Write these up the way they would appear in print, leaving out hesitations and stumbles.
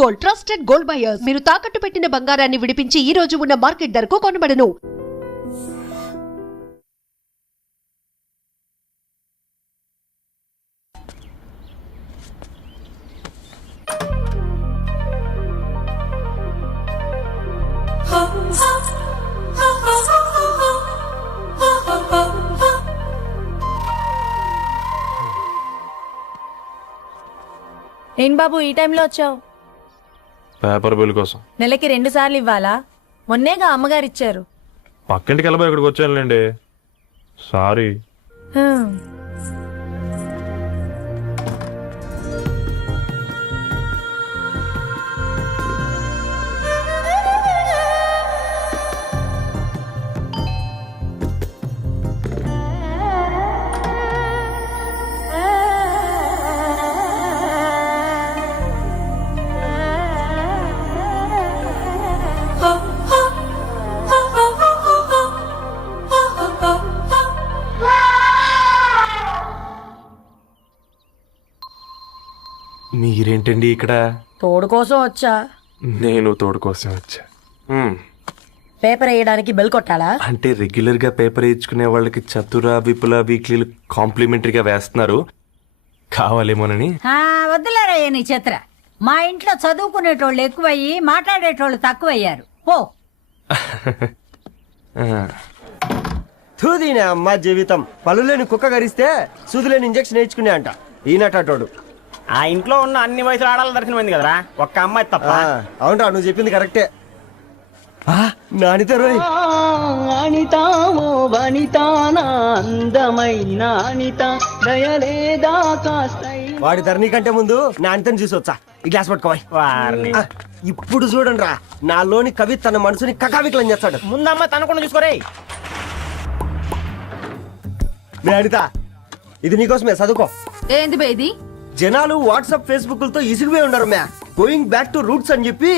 Gold, trusted gold buyers. మీరు తాకట్టు పెట్టిన బంగారాన్ని విడిపించి ఈ రోజు ఉన్న మార్కెట్ ధరకు కొనబడను. ఏం బాబు ఈ టైంలో వచ్చావు? పేపర్ బిల్ కోసం. నెలకి 2 సార్లు ఇవ్వాలా? మొన్నేగా అమ్మగారు ఇచ్చారు. పక్కింటికి వెళ్ళబోయి ఇక్కడికి వచ్చానులేండి, సారీ. మీరేంటండి ఇక్కడ? తోడు కోసం వచ్చా. నేను తోడు కోసం వచ్చా. పేపర్ వేయడానికి బెల్ కొట్టాలా? అంటే రెగ్యులర్ గా పేపర్ వేయించుకునే వాళ్ళకి చతుర విపుల వీక్లీలు కాంప్లిమెంటరీగా వేస్తున్నారు, కావాలేమోనని. వద్దులేరయ్య నీ చిత్ర. మా ఇంట్లో చదువుకునేటోళ్ళు ఎక్కువయ్యి మాట్లాడేటోళ్ళు తక్కువయ్యారు. పో. తూదీనే అమ్మ జీవితం. పళ్ళులేని కుక్క గరిస్తే సూదులేని ఇంజక్షన్ వేయించుకునే అంట ఈనటోడు. ఆ ఇంట్లో ఉన్న అన్ని వయసుల ఆడాల దర్శనమైంది కదరా, ఒక్క అమ్మాయి తప్ప. అవునరా, నువ్వు చెప్పింది కరెక్టే. నానిత రోయ్, అనితామో వనితానా అందమైన అనిత దయలేదా కాస్తై. వాడి ధరణి కంటే ముందు నానితని చూసి వచ్చా. ఈ గ్లాస్ పట్టుకోవాలి. వారిని ఇప్పుడు చూడండి రా, నాలోని కవి తన మనసుని కకావికలం చేస్తాడు. ముందమ్మ తనకుండా చూసుకోరే. అనిత, ఇది నీకోసమే, చదువుకో. ఏంది బేది? జనాలు వాట్సాప్ ఫేస్బుక్లతో ఇసిగిపోయి ఉన్నారు మ్యా. గోయింగ్ బ్యాక్ టు రూట్స్ అని చెప్పి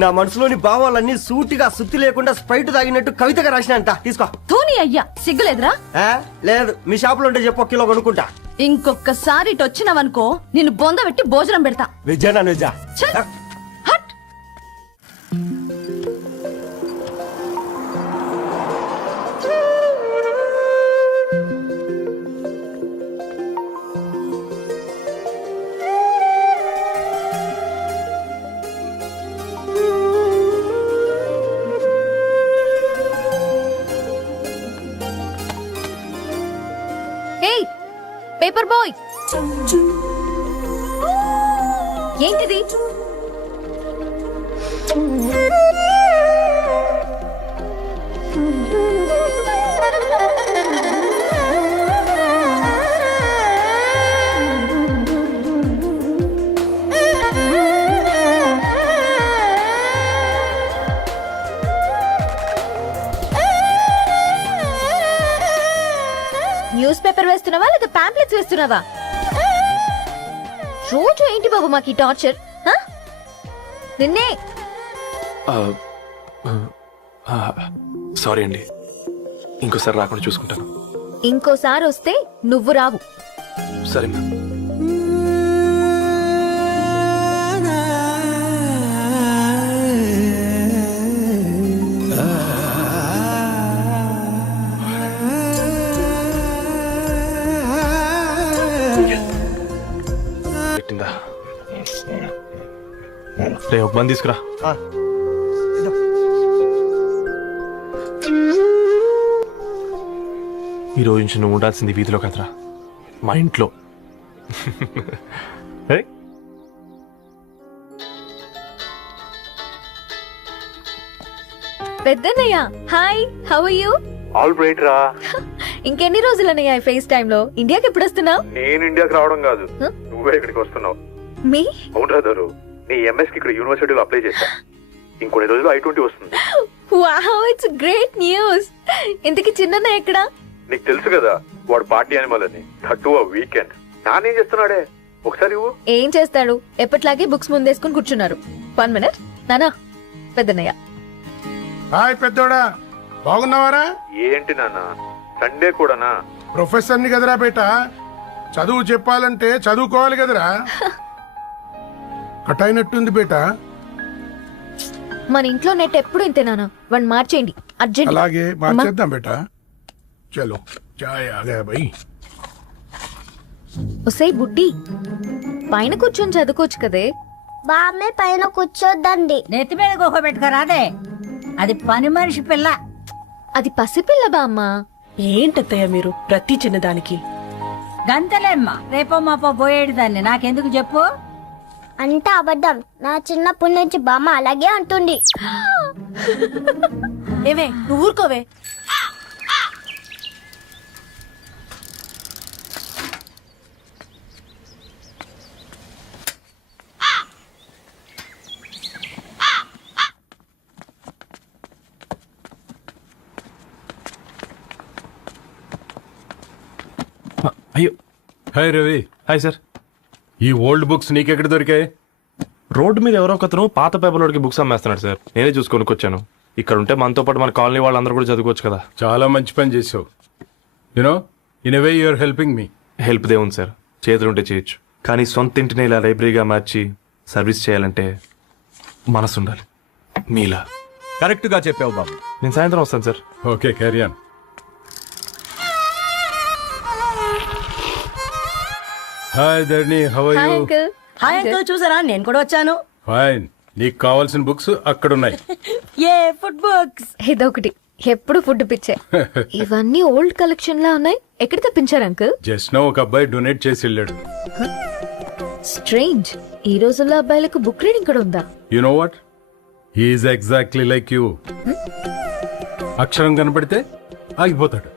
నా మనసులోని భావాలన్నీ సూటిగా సుత్తి లేకుండా స్ప్రైట్ తాగినట్టు కవితగా రాసిన అంట. తీసుకో. ధోని అయ్యా, సిగ్గులేదురా? లేదు, మీ షాప్ లో ఉంటే చెప్పు, కిలో కొనుక్కుంటా. ఇంకొకసారి ఇటు వచ్చినవనుకో నిన్ను బొంద పెట్టి భోజనం పెడతా. వెజ్జా నాన్ వెజ్జా? హట్. పేపర్ బాయ్, ఏంటిది? న్యూస్ పేపర్ వేస్తున్నావా లేదా పాంప్లెట్స్ వేస్తున్నావా? రోజు ఏంటి బాబు మాకు టార్చర్? నిన్నే. సారీ అండి, ఇంకోసారి రాకుండా చూసుకుంటాను. ఇంకోసారి వస్తే నువ్వు రావు. సరే మ్యామ్. ఒక మంది తీసుకురా. ఈ రోజు నుంచి నువ్వు ఉండాల్సింది వీధిలో కదరా, మా ఇంట్లో. పెద్దన్నయ్య, hi, how are you? All right రా. ఇంకెన్ని రోజులన్నయ్య ఫేస్ టైమ్ లో? ఇండియాకి ఎప్పుడు వస్తున్నావు? నేను ఇండియాకి రావడం కాదు, నువ్వే ఇక్కడికి వస్తున్నావు. మీ? అవునరా దరు, నీ ఎంఎస్ కి ఇక్కడ యూనివర్సిటీలో అప్లై చేశా. ఇంకొన్ని రోజులు I-20 వస్తుంది. Wow, it's great news. ఇంతకి చిన్నన్నయ్య ఎక్కడా? నీకు తెలుసు కదా, వాడు పార్టీ అనిమల్ అని. థర్టూ ఆ వీకెండ్. నానేం చేస్తున్నాడే, ఒకసారి ఏం చేస్తాడు, ఎప్పట్లాగే బుక్స్ ముందేసుకుని కూర్చున్నారు. 1 minute నానా. పెద్దన్నయ్య. హాయ్ పెద్దోడా, బాగున్నావారా? ఏంటి నాన్న, సండే కూడానా? ప్రొఫెసర్ ని కదరా బేట, చదువు చెప్పాలంటే చదువుకోవాలి కదరా. కట్ అయినట్టుంది బేటా. మన ఇంట్లో నెట్ ఎప్పుడు ఇంతే నాన్న. వన్ మార్చేయండి అర్జెంట్. అలాగే మార్చేద్దాం బేటా. చలో చాయ్ ఆగా భయ్. ఒసేయ్ బుడ్డి, పైన కూర్చొని చదువుకోవచ్చు కదే. బామ్మే పైన కూర్చోద్దండి. నెత్తి మీద గుహ పెట్టుకోరాదే, అది పని మనిషి పిల్ల. అది పసిపిల్ల బామ్మ. ఏంటత్తయ్య మీరు ప్రతి చిన్నదానికి? గంతలేమ్మా, రేపో మాపో పోయేడు దాన్ని నాకెందుకు చెప్పు. అంటే అబద్ధం. నా చిన్నప్పటి నుంచి బామ్మ అలాగే అంటుంది. ఏవే నువ్వు ఊరుకోవే. అయ్యో. హాయ్ రవి. Hi sir. ఈ ఓల్డ్ బుక్స్ నీకెక్కడ దొరికాయి? రోడ్డు మీద ఎవరో ఒకతను పాత పేపర్లోకి బుక్స్ అమ్మేస్తున్నాడు సార్. నేనే చూసుకొని వచ్చాను. ఇక్కడ ఉంటే మనతో పాటు మన కాలనీ వాళ్ళందరూ కూడా చదువుకోవచ్చు కదా. చాలా మంచి పని చేసావు. You know in a way you are helping me. Help దే ఉంది సార్, చేతులుంటే చేయొచ్చు. కానీ సొంత ఇంటిని ఇలా లైబ్రరీగా మార్చి సర్వీస్ చేయాలంటే మనసు ఉండాలి. మీలా. కరెక్ట్గా చెప్పావు బాబు. నేను సాయంత్రం వస్తాను sir. Okay carry on. Hi Dharni, how are hi you? Uncle. Hi uncle, చూసారా నేను కూడా వచ్చాను. ఫైన్. నీకు కావాల్సిన బుక్స్ అక్కడ ఉన్నాయి. ఏ ఫుడ్ బుక్స్? ఇదొకటి, ఎప్పుడు ఫుడ్ పిచ్చే. ఇవన్నీ ఓల్డ్ కలెక్షన్ లా ఉన్నాయి. ఎక్కడ తెప్పించారు అంకుల్? జస్ట్ నో ఒక అబ్బాయి డొనేట్ చేసి వెళ్ళాడు. స్ట్రేంజ్, ఈ రోజుల్లో అబ్బాయిలకు బుక్ రీడింగ్ కూడా ఉందా? You know what, he's exactly like you. అక్షరం కనపడితే ఆగిపోతాడు.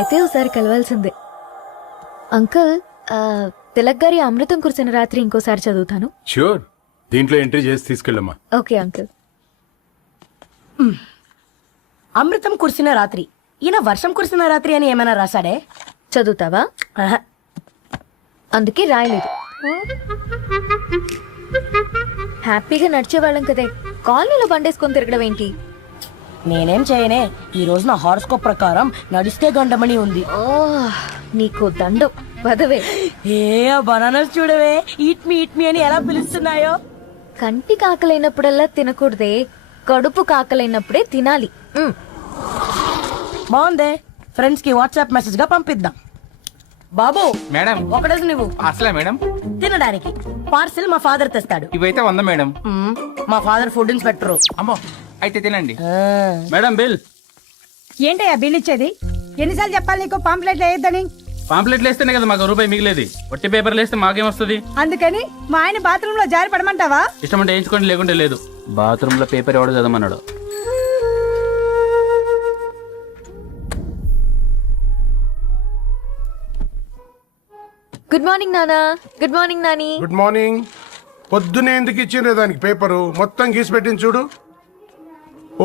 అయితే ఒకసారి కలవాల్సిందే. అంకుల్, తిలక్ గారి అమృతం కురిసిన రాత్రి ఇంకోసారి చదువుతాను. ష్యూర్. దీంట్లో ఎంట్రీ చేసి తీసుకెళ్ళమ్మా. Okay uncle. అమృతం కురిసిన రాత్రి. ఈయన వర్షం కురిసిన రాత్రి అని ఏమైనా రాశాడే? చదువుతావా? ఆహా. అందుకే రాయలేదు. హ్యాపీగా నడిచేవాళ్ళం కదే, కాలనీలో బండేసుకొని తిరగడం ఏంటి? నేనేం చేయనే, ఈ రోజు నా హారోస్కోప్ ప్రకారం నడిస్తే గండమణి ఉంది. ఓ, నీకు దండం పదవే. ఏ బనానాస్ చూడవే, ఈట్ మీ అని ఎలా పిలుస్తున్నాయో. కంటి కాకలైనప్పుడల్లా తినకూడదే, కడుపు కాకలైనప్పుడే తినాలి. బాగుందే, ఫ్రెండ్స్ కి వాట్సాప్ మెసేజ్ గా పంపిద్దాం. బాబు మేడం ఒకటేసి నువ్వు అసలే మేడం తినడానికి పార్సిల్ మా ఫాదర్ తెస్తాడు. ఇవైతే 100 మేడం. మా ఫాదర్ ఫుడ్ ఇన్స్పెక్టర్. అమ్మో, అయితే తినండి మేడం. బిల్ ఏంటయ్యా బిల్ ఇచ్చేది? ఎన్నిసార్లు చెప్పాలి నీకు పాంప్లెట్ వేయొద్దని? పాంప్లెట్లు వేస్తేనే కదా మాకు రూపాయి మిగిలేది. ఒట్టి పేపర్లు వేస్తే మాకేమొస్తుంది? అందుకని మా ఆయన బాత్రూమ్ లో జారి పడమంటావా? ఇష్టం అంటే వేయించుకోండి, లేకుంటే లేదు. బాత్రూమ్ లో పేపర్ ఎవడో చదవమన్నాడు. గుడ్ మార్నింగ్ నానా. Good morning Nani. Good morning. పొద్దునే ఎందుకు ఇచ్చిండ్రే దానికి పేపరు? మొత్తం గీసి పెట్టింది చూడు.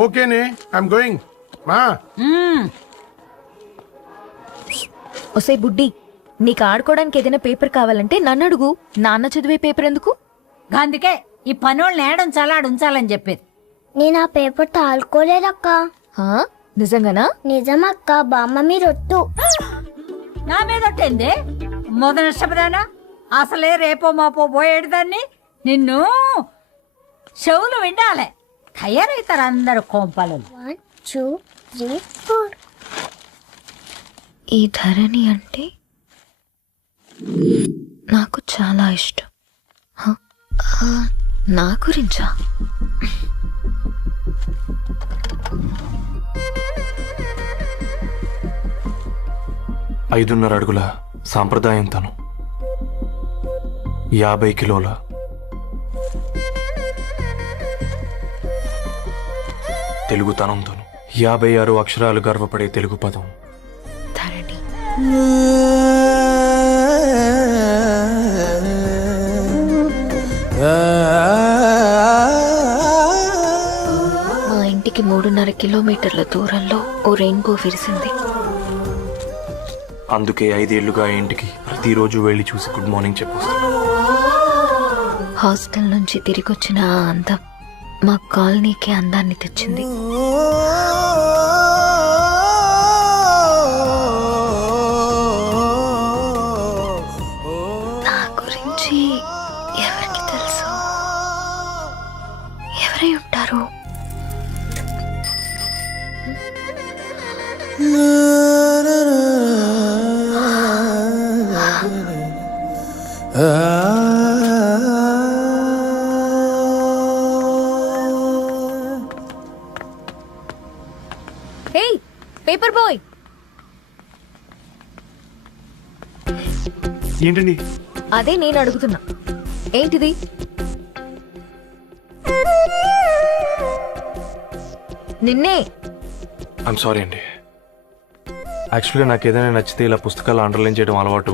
ఓకేనే, ఐఎమ్ గోయింగ్. మా ఒసే బుడ్డి, నీకు ఆడుకోవడానికి ఏదైనా పేపర్ కావాలంటే నన్ను అడుగు. నాన్న చదివే పేపర్ ఎందుకు? అందుకే ఈ పనోళ్ళని ఏడుంచాలా ఉంచాలని చెప్పేది. నేను ఆ పేపర్ తాలుకోలేదక్క. హా? నిజంగానా? నిజమక్క, బామ్మ మీరొట్టు. నా మీద ఒట్టేంది మొదటి నష్టపదానా? అసలే రేపో మాపో పోయేడు దాన్ని. నిన్ను చెవులు వినాలే, తయారవుతారు అందరు కోంపాలు. 1 2 3 4. ఈ ధరణి అంటే నాకు చాలా ఇష్టం. హ? నా గురించా? ఐదున్నర అడుగుల సాంప్రదాయం తను, 50 కిలోల తెలుగుతనం తను, 56 అక్షరాలు గర్వపడే తెలుగు పదం ధరణి. మా ఇంటికి 3.5 కిలోమీటర్ల దూరంలో ఓ రెయిన్బో విరిసింది. అందుకే 5 ఏళ్లుగా ఇంటికి ప్రతిరోజు వెళ్ళి చూసి గుడ్ మార్నింగ్ చెప్పొస్తాను. హాస్టల్ నుంచి తిరిగొచ్చిన ఆ అందం మా కాలనీకి అందాన్ని తెచ్చింది. నా గురించి ఎవరికి ఉంటారు? హే పేపర్ బాయ్, ఏంటండి? అదే నేను అడుగుతున్నా, ఏంటిది? నిన్నే. ఐమ్ సారీ అండి. యాక్చువల్గా నాకు ఏదైనా నచ్చితే ఇలా పుస్తకాలు అండర్లైన్ చేయడం అలవాటు.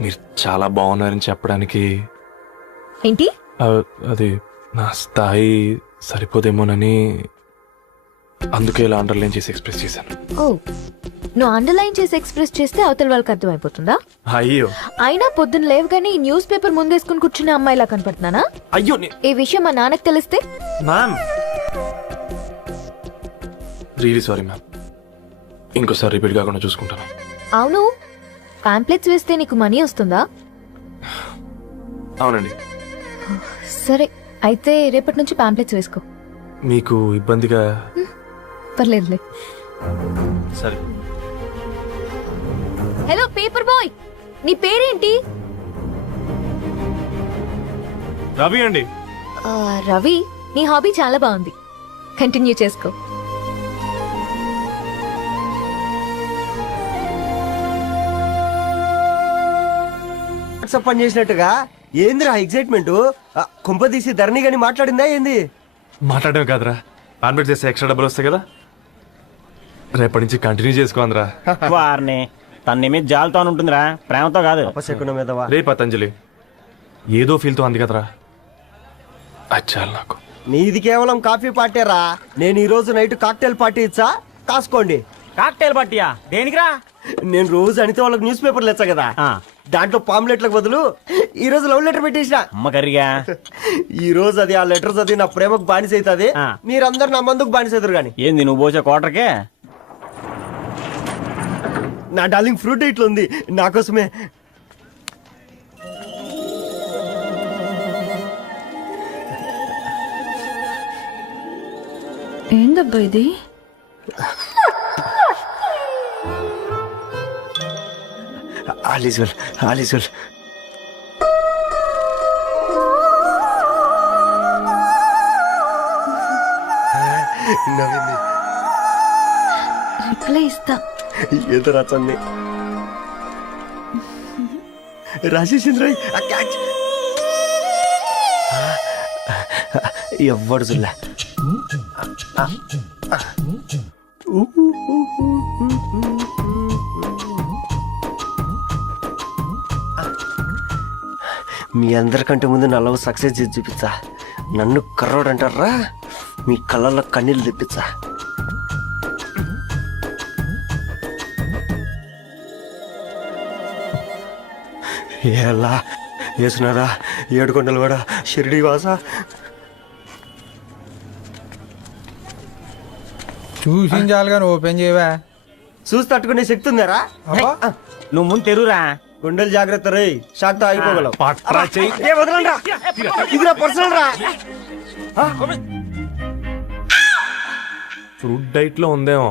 మీరు చాలా బాగున్నారని చెప్పడానికి ఏంటి? అది నా స్థాయి సరిపోదేమోనని అందుకే ఇలా అండర్లైన్ చేసి ఎక్స్ప్రెస్ చేశాను. ఓ, నువ్వు అండర్లైన్ చేసి ఎక్స్ప్రెస్ చేస్తే అవతల వాళ్ళకి అర్థమైపోతుందా? అయ్యో, అయినా పొద్దున్న లేవగానే ఈ న్యూస్ పేపర్ ముందేసుకుని కూర్చునే అమ్మాయిలా కనపడుతున్నానా? అయ్యో ఈ విషయం మా నాన్నకి తెలిస్తే? Ma'am, really sorry ma'am. ఇంకోసారి రిపీట్ కాకుండా చూసుకుంటాను. అవును, పాంప్లెట్స్ వేస్తే నీకు మనీ వస్తుందా? అవునండి. సరే, అయితే రేపటి నుంచి పాంప్లెట్స్ వేసుకో. మీకు ఇబ్బందిగా? పర్లేదులే. సరే. హలో పేపర్ బాయ్, నీ పేరేంటి? రవి అండి. రవి, నీ హాబీ చాలా బాగుంది, కంటిన్యూ చేసుకో. పని చేసినట్టుగా ఏందిరా ఎగ్జైట్మెంట్? కుంప తీసి ధరణి గాని మాట్లాడిందా ఏంది? మాట్లాడడం కాదురా, కాన్వర్ట్ చేస్తే ఎక్స్ట్రా డబ్బులు వస్తాయి కదా, రేపటి నుంచి కంటిన్యూ చేసుకోందిరా. వారిని తన మీద జాలతో ఉంటుందిరా, ప్రేమతో కాదు. అపశకునం మీదవా? రే పతంజలి, ఏదో ఫీల్తో అంది కదరా, అది చాలు నాకు. నీది కేవలం కాఫీ పార్టీరా. నేను ఈ రోజు నైట్ కాక్టైల్ పార్టీ ఇచ్చా, కాసుకోండి. కాక్టైల్ పార్టీయా? దేనికిరా? నేను రోజు అనితే వాళ్ళకి న్యూస్ పేపర్లు ఇచ్చా కదా, దాంట్లో పాంప్లెట్లకు బదులు ఈ రోజు లవ్ లెటర్ పెట్టేసిన. అమ్మ కర్రీగా ఈ రోజు అది ఆ లెటర్ చదివి నా ప్రేమకు బానిస అవుతుంది, మీరందరు నా మందుకు బానిస అవుతారు. కానీ ఏంది నువ్వు పోసే కోటర్కే? నా డార్లింగ్ ఫ్రూట్ ఇట్లా ఉంది నా కోసమే. ఏందబ్బా ఇది? All is well, all is well. నవ్వింది. రిప్లై ఇస్తా. ఏదో రాచండి రాజేసింద్ర. ఎవ్వడు చూడలే. మీ అందరికంటే ముందు నా లవ్ సక్సెస్ చేసి చూపించా. నన్ను కర్రోడు అంటారా, మీ కళ్ళల్లో కన్నీళ్ళు తెప్పించా. ఎలా వేసినారా ఏడుకొండలు కూడా షిరిడి వాస. చూసించాలి కానీ ఓపెన్ చేయవా? చూసి తట్టుకునే శక్తి ఉందారా? నువ్వు ముందు తెరురా. గుండెలు జాగ్రత్త రే, షాక్ తో ఆగిపోగలవు. ఫ్రూట్ డైట్ లో ఉందేమో.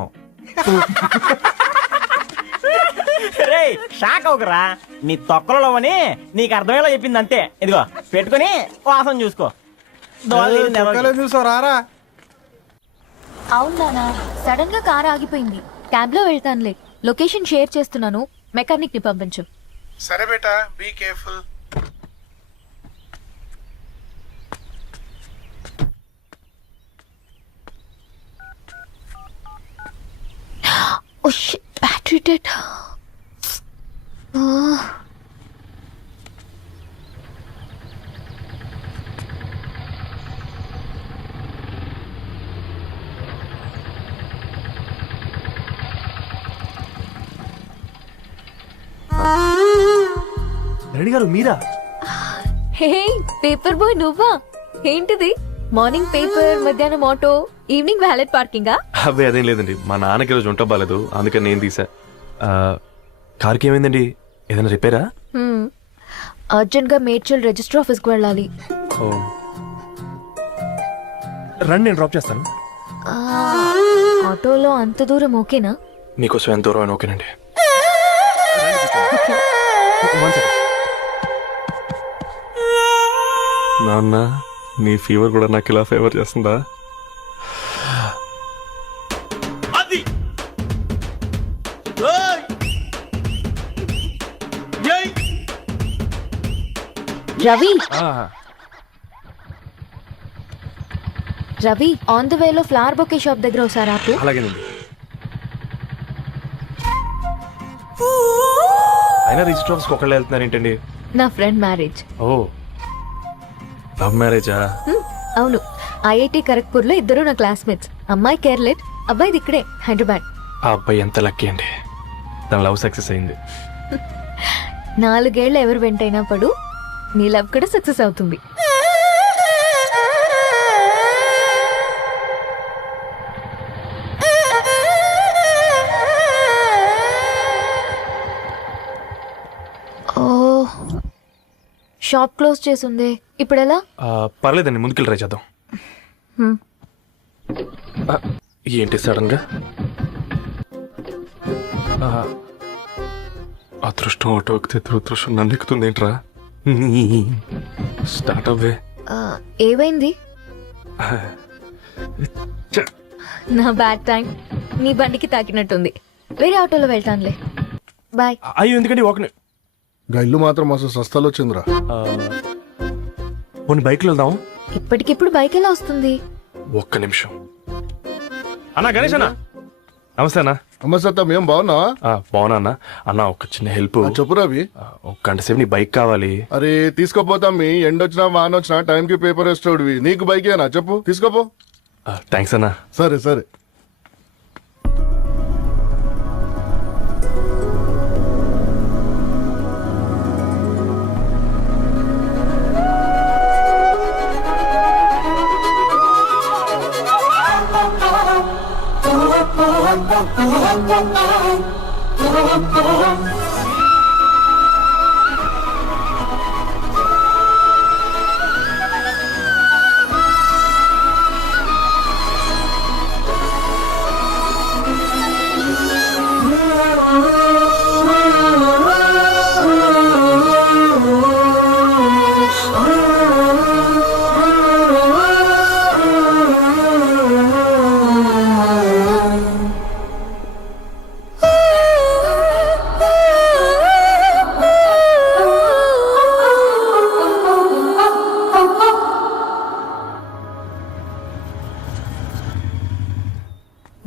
రే షాక్ అవుకరా, నీ తొక్కలలో అని నీకు అర్థమయ్యేలా చెప్పింది అంతే. ఇదిగో పెట్టుకుని వాసన చూసుకో. చూసారా? అవునా, సడన్ గా కార్ ఆగిపోయింది. క్యాబ్ లో వెళ్తానులే. లొకేషన్ షేర్ చేస్తున్నాను, మెకానిక్ ని పంపించు. సరే బేటా, be careful. Oh shit, battery dead. Reddy గారు మీరా? హే పేపర్ బాయ్, నువ్వా? ఏంటిది? మార్నింగ్ పేపర్, మధ్యాహ్నం ఆటో, ఈవినింగ్ వ్యాలెట్ పార్కింగా? అబ్బాయి అదేం లేదండి, మా నాన్నకి రోజు ఉంట బాగాలేదు, అందుకని నేను తీసా. కార్కి ఏమైందండి? ఏదైనా రిపేరా? అర్జెంట్ గా మేడ్చల్ రిజిస్టర్ ఆఫీస్ కు వెళ్ళాలి. రండి, నేను డ్రాప్ చేస్తాను. ఆటోలో అంత దూరం ఓకేనా? మీకోసం ఎంత దూరం అయినా ఓకేనండి. నాన్న, నీ ఫీవర్ కూడా నాకు ఇలా ఫేవర్ చేస్తుందా? రవి రవి, ఆన్ ద వేలో ఫ్లవర్ బొకే షాప్ దగ్గర ఒకసారి ఆపు. అలాగేనండి. అయినా రిజిస్టర్ ఆఫీస్కి ఒకళ్ళు వెళ్తున్నారు ఏంటండి? నా ఫ్రెండ్ మ్యారేజ్. ఓ, లవ్ మ్యారేజా? అవును, ఐఐటి ఖరగ్పూర్ లో ఇద్దరు నా క్లాస్మేట్స్. అమ్మాయి కేర్లెట్, అబ్బాయిది ఇక్కడే హైదరాబాద్. ఆ అబ్బాయి ఎంత లక్కీ అండి, తన లవ్ సక్సెస్ అయింది. 4 ఏళ్ళు ఎవరు వెంటైనా పడు, నీ లవ్ కూడా సక్సెస్ అవుతుంది. షాప్ క్లోజ్ చేసింది, ఇప్పుడు ఎలా? పర్లేదండి, ముందుకెళ్ళి ట్రై చేద్దాం. ఏంటి సడన్ గా? అదృష్టం ఆటో ఎక్కితే దురదృష్టం నన్ను ఎక్కుతుంది ఏంట్రా? స్టార్ట్ అవ్వే. ఏమైంది? నా బ్యాడ్ టైం నీ బండికి తాకినట్టుంది. వేరే ఆటోలో వెళ్తానులే, బాయ్. అయ్యో, ఎందుకంటే ఒక ఇల్లు మాత్రం అసలు సస్తాలో వచ్చిందిరా. పోనీ బైక్లో వెళ్దాం. ఇప్పటికిప్పుడు బైక్ ఎలా వస్తుంది? ఒక్క నిమిషం. అన్నా, గణేష్ అన్న, నమస్తే అన్న. నమస్తే, ఏం బాగున్నావా? బాగున్నా అన్న. అన్న, ఒక చిన్న హెల్ప్. చెప్పు రవి. ఒక గంట సేపు నీ బైక్ కావాలి. అరే తీసుకోపోతాం, మీ ఎండొచ్చినా వానొచ్చినా టైంకి పేపర్ వేస్తాడువి. నీకు బైక్ ఏనా? చెప్పు, తీసుకోపో. థ్యాంక్స్ అన్న. సరే సరే.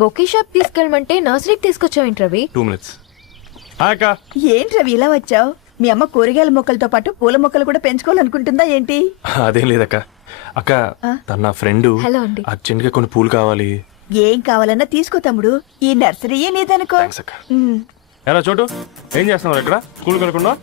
బొకే షాప్ తీసుకెళ్ళమంటే నర్సరీకి తీసుకొచ్చావేంటి రవి? 2 minutes. ఏంటి రవి ఇలా వచ్చావు? మీ అమ్మ కూరగాయల మొక్కలతో పాటు పూల మొక్కలు కూడా పెంచుకోవాలనుకుంటుందా ఏంటి? అదేం లేదక్క. అక్క, తన నా ఫ్రెండ్, హలో అండి. అర్జెంట్ గా కొన్ని పూలు కావాలి. ఏం కావాలన్నా తీసుకో తమ్ముడు, ఈ నర్సరీయే నీదనుకో. ఎలా చోటు, ఏం చేస్తున్నావు ఇక్కడ? స్కూల్ కనుకుండా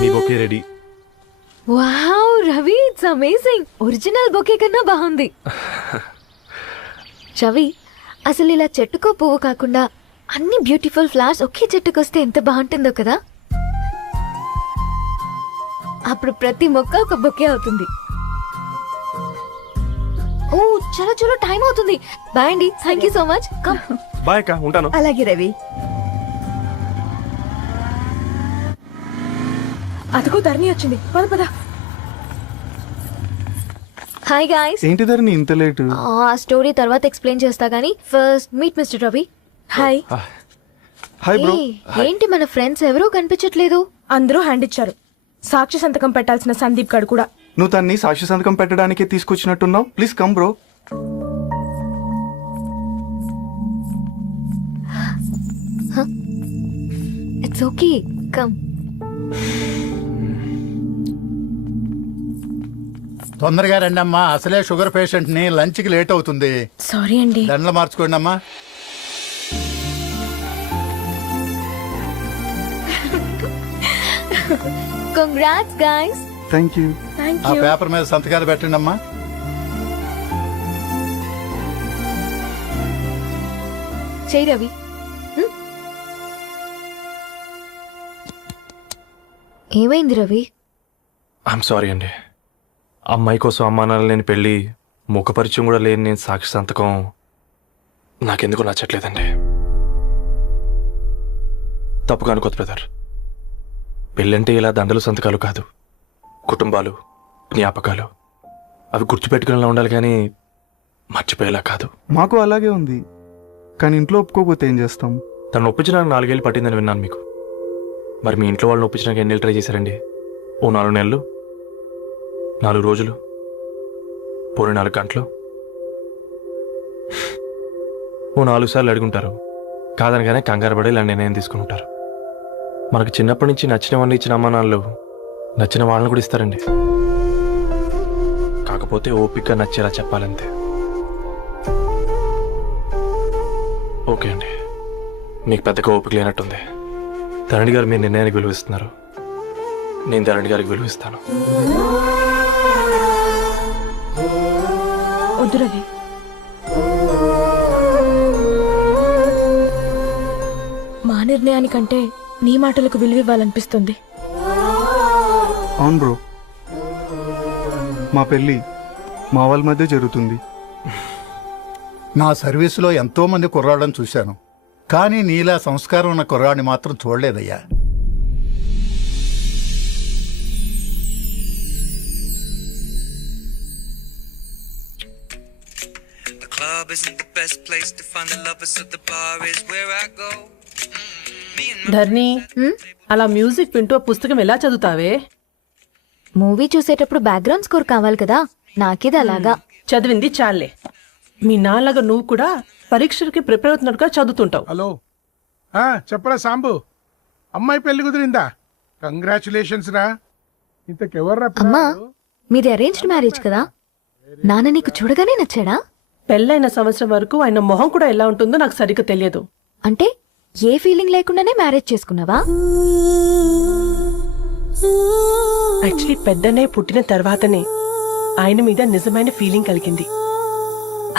మీ bouquet ready. Wow Ravi, it's amazing. Original bouquet కన్నా బాగుంది. రవి, అసలు ఇలా చెట్టుకో పువ్వు కాకుండా అన్ని బ్యూటిఫుల్ ఫ్లవర్స్ ఒకే చెట్టుకొస్తే ఎంత బాగుంటుందో కదా. అప్పుడు ప్రతి మొక్క ఒక బొకే అవుతుంది. ఓ చలో చలో, టైం అవుతుంది. బాయ్ అండి, thank you so much. Come. Bye అక్క, ఉంటాను. అలాగే రవి. అదిగో ధరణి వచ్చింది, పద పద. Hi guys. ఏంటి ధరణి ఇంత లేట్? ఆ స్టోరీ తర్వాత ఎక్స్ప్లెయిన్ చేస్తా గానీ first meet mister Ravi. Hi. Hi bro. ఏంటి మన ఫ్రెండ్స్ ఎవరూ కనిపించట్లేదు? అందరూ హ్యాండ్ ఇచ్చారు. సాక్షి సంతకం పెట్టాల్సిన సందీప్ గడు కూడా. నువ్వు తన్ని సాక్షి సంతకం పెట్టడానికే తీసుకొచ్చినట్టున్నావు. Please come bro. It's okay, come. తొందరగా రండి అమ్మా, అసలే షుగర్ పేషెంట్ ని, లంచ్ కి లేట్ అవుతుంది. సారీ అండి. దండలు మార్చుకోండి అమ్మా. Congrats guys. Thank you. ఆ పేపర్ మీద సంతకాలు పెట్టండి అమ్మా. చెయ్యి రవి. ఏమైంది రవి? ఐఎమ్ సారీ అండి. అమ్మాయి కోసం అమ్మానాలు లేని పెళ్ళి, ముఖపరిచయం కూడా లేని నేను సాక్షి సంతకం నాకెందుకు నచ్చట్లేదండి. తప్పుగా అనుకోదు బ్రదర్. పెళ్ళంటే ఇలా దండలు సంతకాలు కాదు, కుటుంబాలు, జ్ఞాపకాలు. అవి గుర్తుపెట్టుకునేలా ఉండాలి కానీ మర్చిపోయేలా కాదు. మాకు అలాగే ఉంది, కానీ ఇంట్లో ఒప్పుకోకపోతే ఏం చేస్తాం? తను ఒప్పించడానికి 4 ఏళ్ళు పట్టిందని విన్నాను మీకు. మరి మీ ఇంట్లో వాళ్ళని ఒప్పించడానికి ఎన్ని ఏళ్ళు ట్రై చేశారండి? ఓ 4 నెలలు, 4 రోజులు, పోనీ 4 గంటలు, ఓ 4 సార్లు అడుగుంటారు. కాదనగానే కంగారు పడి ఇలా నిర్ణయం తీసుకుని ఉంటారు. మనకు చిన్నప్పటి నుంచి నచ్చినవన్నీ ఇచ్చిన అమ్మ నాన్నలు నచ్చిన వాళ్ళని కూడా ఇస్తారండి. కాకపోతే ఓపిక నచ్చేలా చెప్పాలంతే. ఓకే అండి, మీకు పెద్దగా ఓపిక లేనట్టుంది. ధరణి గారు మీ నిర్ణయానికి విలువిస్తున్నారు, నేను ధరణి గారికి విలువిస్తాను. వద్దు రవి, మా నిర్ణయానికంటే నీ మాటలకు విలువివ్వాలనిపిస్తుంది. అవును బ్రో, మా పెళ్ళి మా వాళ్ళ మధ్య జరుగుతుంది. నా సర్వీసులో ఎంతో మంది కుర్రాళ్ళని చూశాను, కానీ నీలా సంస్కారం ఉన్న కుర్రాడిని మాత్రం చూడలేదయ్యా. ధర్ని, అలా మ్యూజిక్ వింటూ పుస్తకం ఎలా చదువుతావే? మూవీ చూసేటప్పుడు బ్యాక్గ్రౌండ్ స్కోర్ కావాలి కదా, నాకేది అలాగా. చదివింది చాలే. మీ నాన్నగా నువ్వు కూడా పరీక్షలకి ప్రిపేర్ అవుతున్నట్టుగా చదువుతుంటావు. హలో, చెప్పరా సాంబు, అమ్మాయి పెళ్లి కుదిరిందా? కంగ్రాచులేషన్స్ రా. ఇంతకెవర్రా? అమ్మా, మీది అరేంజ్డ్ మ్యారేజ్ కదా, నాన్న నీకు చూడగానే నచ్చాడా? పెళ్ళైన సంవత్సరం వరకు ఆయన మొహం కూడా ఎలా ఉంటుందో నాకు సరిగ్గా తెలియదు. అంటే ఏ ఫీలింగ్ లేకుండానే మ్యారేజ్ చేసుకున్నావా? యాక్చువల్లీ పెద్దనే పుట్టిన తర్వాతనే ఆయన మీద నిజమైన ఫీలింగ్ కలిగింది.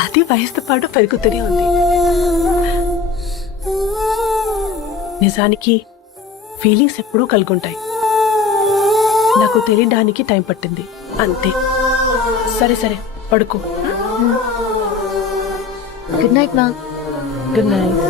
అది వయసుతో పాటు పెరుగుతూనే ఉంది. నిజానికి ఫీలింగ్స్ ఎప్పుడూ కలుగుంటాయి, నాకు తెలియడానికి టైం పట్టింది అంతే. సరే సరే, పడుకో. గుడ్ నైట్ మా. Good night.